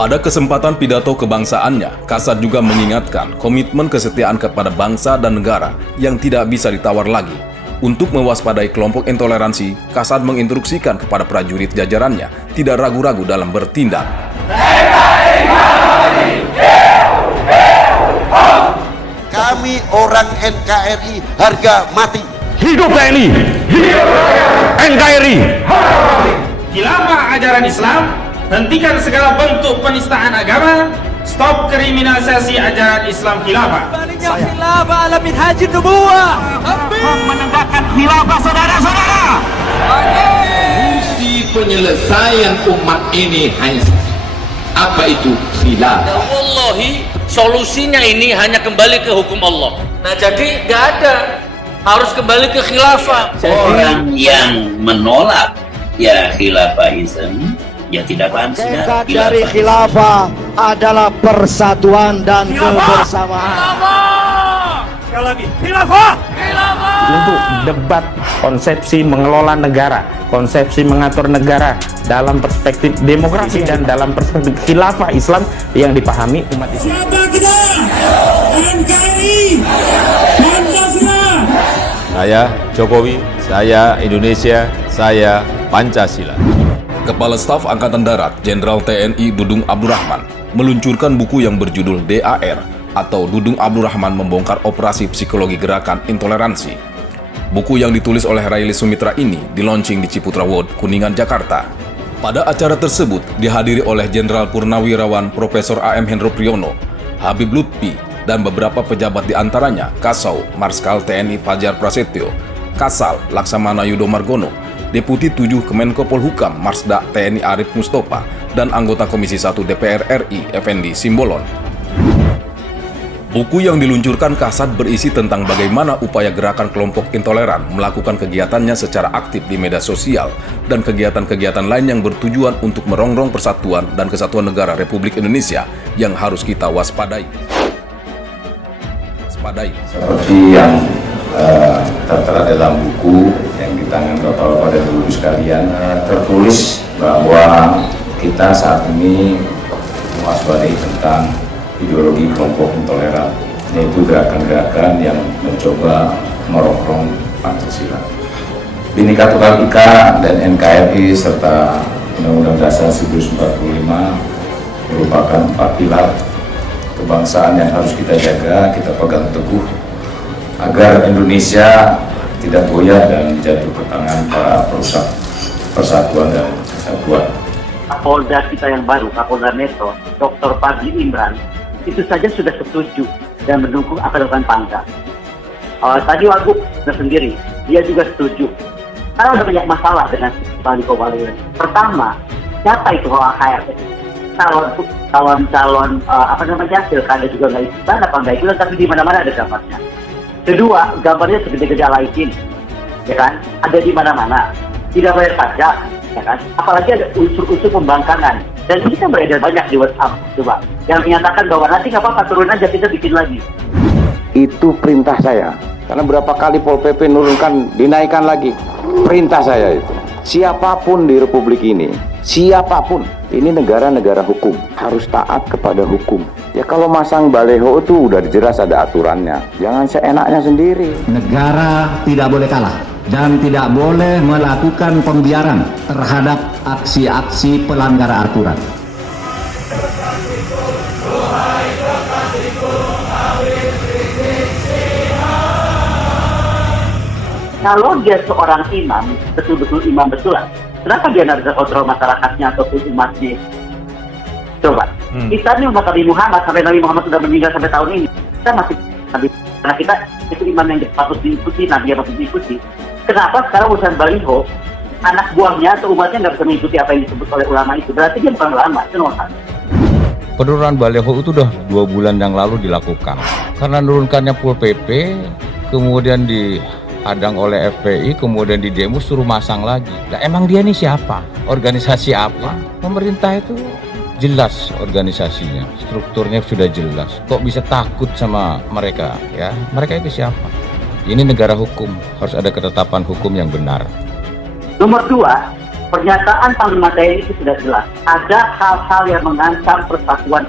Pada kesempatan pidato kebangsaannya, Kasat juga mengingatkan komitmen kesetiaan kepada bangsa dan negara yang tidak bisa ditawar lagi. Untuk mewaspadai kelompok intoleransi, Kasat menginstruksikan kepada prajurit jajarannya tidak ragu-ragu dalam bertindak. Kami orang NKRI harga mati. Hidup TNI, NKRI. Khilafah ajaran Islam, hentikan segala bentuk penistaan agama, stop kriminalisasi ajaran Islam khilafah. Khilafah ala minhajin nubuwah. Menegakkan khilafah, saudara-saudara. Fungsi penyelesaian umat ini hanya apa itu khilafah. Wallahi solusinya ini hanya kembali ke hukum Allah. Nah jadi nggak ada, harus kembali ke khilafah. Orang yang menolak ya khilafahism ya tidak pantas. Dari khilafah adalah persatuan dan kebersamaan. Sekali lagi, khilafah. Untuk debat konsepsi mengelola negara, konsepsi mengatur negara dalam perspektif demokrasi dan dalam perspektif khilafah Islam yang dipahami umat Islam. Siapa kita? NKRI Pancasila. Saya Jokowi, saya Indonesia, saya Pancasila. Kepala Staf Angkatan Darat Jenderal TNI Dudung Abdurrahman meluncurkan buku yang berjudul DAR atau Dudung Abdurrahman Membongkar Operasi Psikologi Gerakan Intoleransi. Buku yang ditulis oleh Raili Sumitra ini di-launching di Ciputra World, Kuningan, Jakarta. Pada acara tersebut dihadiri oleh Jenderal Purnawirawan Profesor A.M. Hendro Priyono, Habib Lutfi, dan beberapa pejabat diantaranya Kasau, Marskal TNI Fajar Prasetyo, Kasal Laksamana Yudo Margono, Deputi 7 Kemenko Polhukam Marsda TNI Arif Mustofa, dan anggota Komisi 1 DPR RI Effendi Simbolon. Buku yang diluncurkan Kasat berisi tentang bagaimana upaya gerakan kelompok intoleran melakukan kegiatannya secara aktif di media sosial dan kegiatan-kegiatan lain yang bertujuan untuk merongrong persatuan dan kesatuan negara Republik Indonesia yang harus kita waspadai. Seperti yang tertera dalam buku yang di tangan Bapak-Bapak dan Ibu sekalian, tertulis bahwa kita saat ini mewaspadai tentang ideologi kelompok intoleran, yaitu gerakan-gerakan yang mencoba merongrong Pancasila. Bhinneka Tunggal Ika dan NKRI serta Undang-Undang Dasar 1945 merupakan 4 pilar kebangsaan yang harus kita jaga, kita pegang teguh agar Indonesia tidak goyah dan jatuh ke tangan para perusak persatuan dan kesatuan. Kapolda kita yang baru, Kapolda Metro, Dr. Fadli Imran, itu saja sudah setuju dan mendukung apa yang dilakukan Pangka. Tadi Wagub sendiri, dia juga setuju. Karena ada banyak masalah dengan Bali Kobalil. Pertama, siapa itu HRS? Calon pilkada juga nggak ikutan, apa nggak ikutan, tapi di mana-mana ada gambarnya. Kedua, gambarnya segede-gede Alaitin, ya kan? Ada di mana-mana, tidak bayar pajak, ya kan? Apalagi ada unsur-unsur pembangkangan. Dan ini kan beredar banyak di WhatsApp, coba, yang menyatakan bahwa nanti nggak apa-apa, turun aja, kita bikin lagi. Itu perintah saya, karena berapa kali Pol PP nurunkan, dinaikkan lagi. Perintah saya itu, siapapun di Republik ini, siapapun, ini negara-negara hukum, harus taat kepada hukum. Ya kalau masang baleho itu udah jelas ada aturannya, jangan seenaknya sendiri. Negara tidak boleh kalah dan tidak boleh melakukan pembiaran terhadap aksi-aksi pelanggar aturan. Kalau dia seorang imam, betul-betul imam betulan, kenapa dia nggak bisa kontrol masyarakatnya ataupun umatnya? Coba, kita ini umat Nabi Muhammad, sampai Nabi Muhammad sudah meninggal sampai tahun ini, kita masih Nabi, karena kita itu imam yang patut diikuti, Nabi yang patut diikuti. Kenapa sekarang urusan baliho, anak buahnya atau umatnya nggak bisa mengikuti apa yang disebut oleh ulama itu? Berarti dia bukan ulama, itu nomor satu. Penurunan baliho itu udah 2 bulan yang lalu dilakukan. Karena nurunkannya Pol PP, kemudian dihadang oleh FPI, kemudian di demo suruh masang lagi. Nah, emang dia ini siapa? Organisasi apa? Pemerintah itu jelas organisasinya, strukturnya sudah jelas. Kok bisa takut sama mereka? Ya, mereka itu siapa? Ini negara hukum, harus ada ketetapan hukum yang benar. Nomor dua, Pernyataan Panglima TNI itu sudah jelas. Ada hal-hal yang mengancam persatuan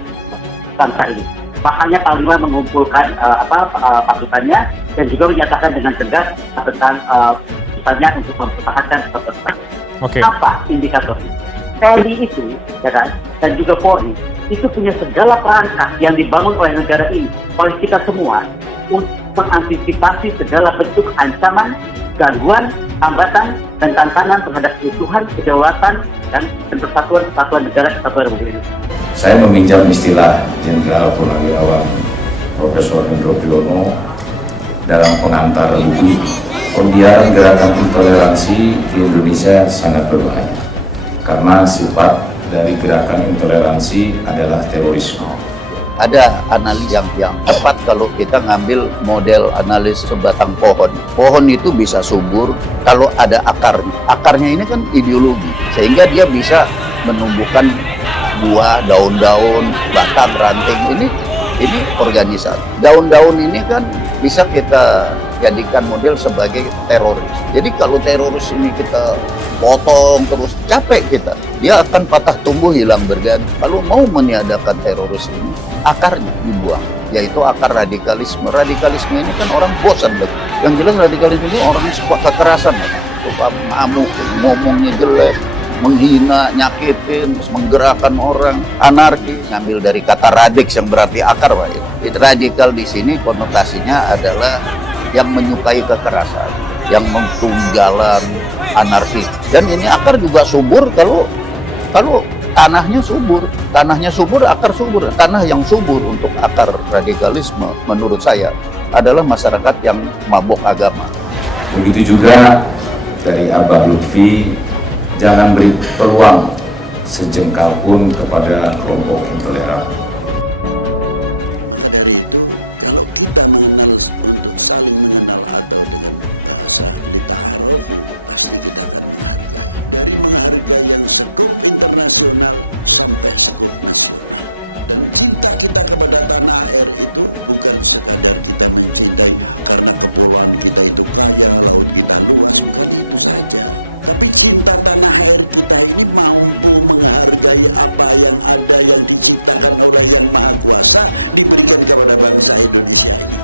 bangsa ini. Makanya Panglima mengumpulkan pasukannya dan juga menyatakan dengan tegas tentang misalnya untuk mempertahankan persatuan. Apa indikatornya? TNI itu, ya kan, dan juga Polri itu punya segala perangkat yang dibangun oleh negara ini, oleh kita semua, untuk mengantisipasi segala bentuk ancaman, gangguan, hambatan, dan tantangan terhadap keutuhan, kedaulatan, dan persatuan negara kesatuan Republik Indonesia. Saya meminjam istilah Jenderal Purnawirawan Profesor Hendro Priyono dalam pengantar buku Pembiaran Gerakan Intoleransi di Indonesia sangat berbahaya karena sifat dari gerakan intoleransi adalah terorisme. Ada analis yang tepat kalau kita ngambil model analis sebatang pohon. Pohon itu bisa subur kalau ada akarnya. Akarnya ini kan ideologi, sehingga dia bisa menumbuhkan buah, daun-daun, batang, ranting. Ini organisasi. Daun-daun ini kan bisa kita jadikan model sebagai teroris. Jadi kalau teroris ini kita potong terus, capek kita. Dia akan patah tumbuh, hilang berganti. Kalau mau meniadakan teroris ini, akarnya dibuang, yaitu akar radikalisme. Radikalisme ini kan orang bosan. Yang jelas radikalisme itu orang suka kekerasan, suka ngamuk, ngomongnya jelek, menghina, nyakitin, menggerakkan orang, anarki. Ngambil dari kata radix yang berarti akar, Pak. Radikal di sini konotasinya adalah yang menyukai kekerasan, yang mentunggalan, anarkis. Dan ini akar juga subur kalau tanahnya subur. Tanahnya subur, akar subur. Tanah yang subur untuk akar radikalisme menurut saya adalah masyarakat yang mabok agama. Begitu juga dari Abah Lutfi, jangan beri peluang sejengkal pun kepada kelompok intoleran. Maka dari itu, kalau kita mengenal untuk saling mengenal atau dengan bahasa lita'arofu, pasti kita akan menghargai. Dari menghargai yang sekup internasional sampai sekup nasional. Dan cinta kita kepada tanah air itu bukan sekadar kita mencintai karena kepulauan kita itu kaya, laut kita luas, bukan itu saja. Tapi cinta tanah air kita ini mampu menghargai apa yang ada yang diciptakan oleh Yang Maha Kuasa diberikan kepada bangsa Indonesia ini.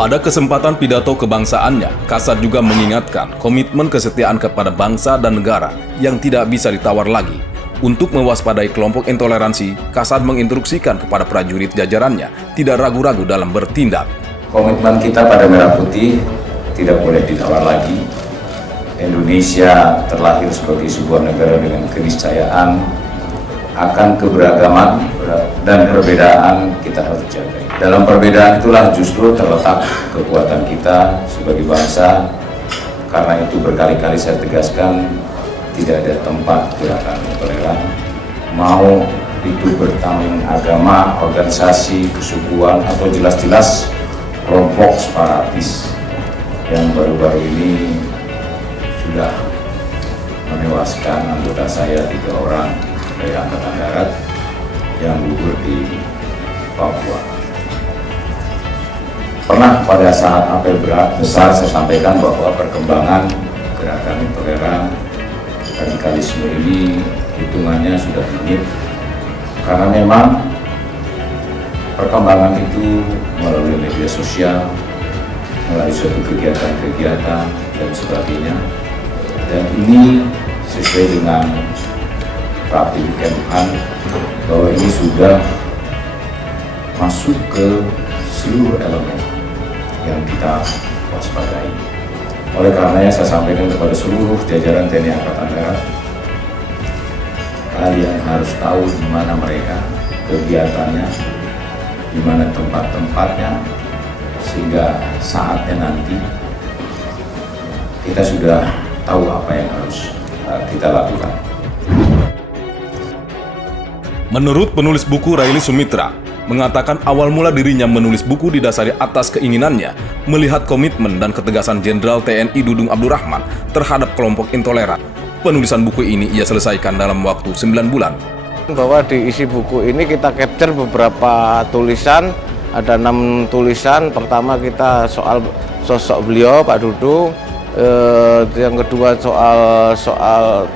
Pada kesempatan pidato kebangsaannya, Kasat juga mengingatkan komitmen kesetiaan kepada bangsa dan negara yang tidak bisa ditawar lagi. Untuk mewaspadai kelompok intoleransi, Kasat menginstruksikan kepada prajurit jajarannya tidak ragu-ragu dalam bertindak. Komitmen kita pada Merah Putih tidak boleh ditawar lagi. Indonesia terlahir sebagai sebuah negara dengan keniscayaan akan keberagaman dan perbedaan kita harus jaga. Dalam perbedaan itulah justru terletak kekuatan kita sebagai bangsa. Karena itu berkali-kali saya tegaskan tidak ada tempat gerakan intoleran, mau itu bertanggung agama, organisasi, kesukuan, atau jelas-jelas kelompok separatis yang baru-baru ini sudah menewaskan anggota saya 3 orang dari Angkatan Darat yang gugur di Papua. Pernah pada saat apel besar saya sampaikan bahwa perkembangan gerakan intoleran, radikalisme ini hitungannya sudah tinggi karena memang perkembangan itu melalui media sosial, melalui suatu kegiatan-kegiatan dan sebagainya. Dan ini sesuai dengan Rapim Kemhan bahwa ini sudah masuk ke seluruh elemen yang kita waspadai. Oleh karenanya saya sampaikan kepada seluruh jajaran TNI Angkatan Darat, kalian harus tahu di mana mereka kegiatannya, di mana tempat-tempatnya, sehingga saatnya nanti kita sudah tahu apa yang harus kita lakukan. Menurut penulis buku Raili Sumitra, mengatakan awal mula dirinya menulis buku didasari atas keinginannya melihat komitmen dan ketegasan Jenderal TNI Dudung Abdurrahman terhadap kelompok intoleran. Penulisan buku ini ia selesaikan dalam waktu 9 bulan. Bahwa di isi buku ini kita capture beberapa tulisan, ada 6 tulisan. Pertama kita soal sosok beliau, Pak Dudung. yang kedua soal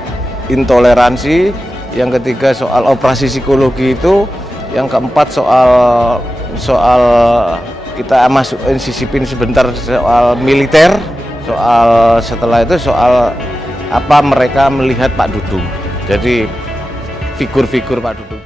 intoleransi, yang ketiga soal operasi psikologi itu, yang keempat soal kita masukin sisipin sebentar soal militer, setelah itu soal apa mereka melihat Pak Dudung. Jadi figur-figur Pak Dudung.